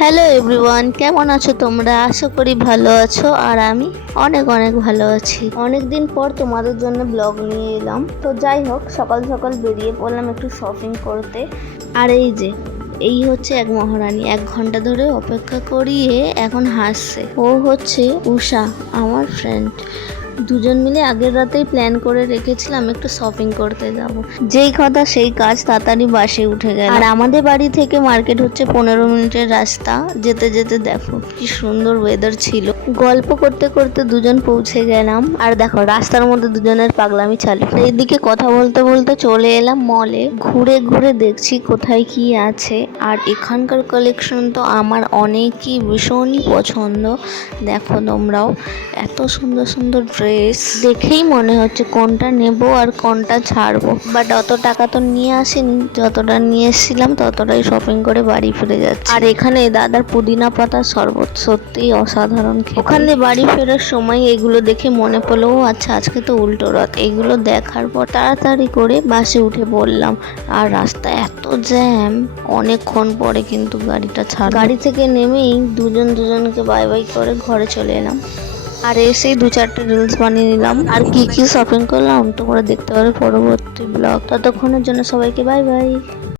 Hello everyone, কেমন আছো তোমরা? আশা করি ভালো আছো। আর আমি অনেক অনেক ভালো আছি। অনেক দিন পর তোমাদের জন্য ব্লগ নিয়ে এলাম। তো যাই হোক, সকাল সকাল বেরিয়ে পড়লাম একটু শপিং করতে। আর এই হচ্ছে এক মহারানী, 1 ঘন্টা ধরে অপেক্ষা করিয়ে এখন হাসছে। ও হচ্ছে উষা, আমার ফ্রেন্ড। দুজন মিলে আগের রাতেই প্ল্যান করে রেখেছিলাম একটু শপিং করতে যাব। যেই কথা সেই কাজ, তাড়াতাড়ি বাসে উঠে গেল। আর আমাদের বাড়ি থেকে মার্কেট হচ্ছে 15 মিনিটের রাস্তা। যেতে যেতে দেখো কি সুন্দর ওয়েদার ছিল। গল্প করতে করতে দুজন পৌঁছে গেলাম। আর দেখো রাস্তার মধ্যে দুজনের পাগলামি চালু। এইদিকে কথা বলতে বলতে চলে এলাম মলে। ঘুরে ঘুরে দেখছি কোথায় কি আছে। আর এখানকার কালেকশন তো আমার অনেকই ভীষণই পছন্দ। দেখো তোমরাও, এত সুন্দর সুন্দর ড্রেস দেখেই মনে হচ্ছে কোনটা নেব আর কোনটা ছাড়বো। বাট অত টাকা তো নিয়ে আসিনি, যতটা নিয়ে এসেছিলাম ততটাই শপিং করে বাড়ি ফিরে যাচ্ছি। আর এখানে দাদার পুদিনা পাতার শরবত সত্যিই অসাধারণ খেতে। ওখানে বাড়ি ফেরার সময় এগুলো দেখে মনে পড়লো, ও আচ্ছা আজকে তো উল্টো রথ। এগুলো দেখার পর তাড়াতাড়ি করে বাসে উঠে পড়লাম। আর রাস্তায় এত জ্যাম, অনেকক্ষণ পরে কিন্তু গাড়িটা ছাড়লো। গাড়ি থেকে নেমেই দুজনকে বাই বাই করে ঘরে চলে এলাম। আর এসেই 2-4টে রিলস বানিয়ে নিলাম। আর কি কি শপিং করলাম তোমরা দেখতে পারো পরবর্তী ব্লগ। ততক্ষণের জন্য সবাইকে বাই বাই।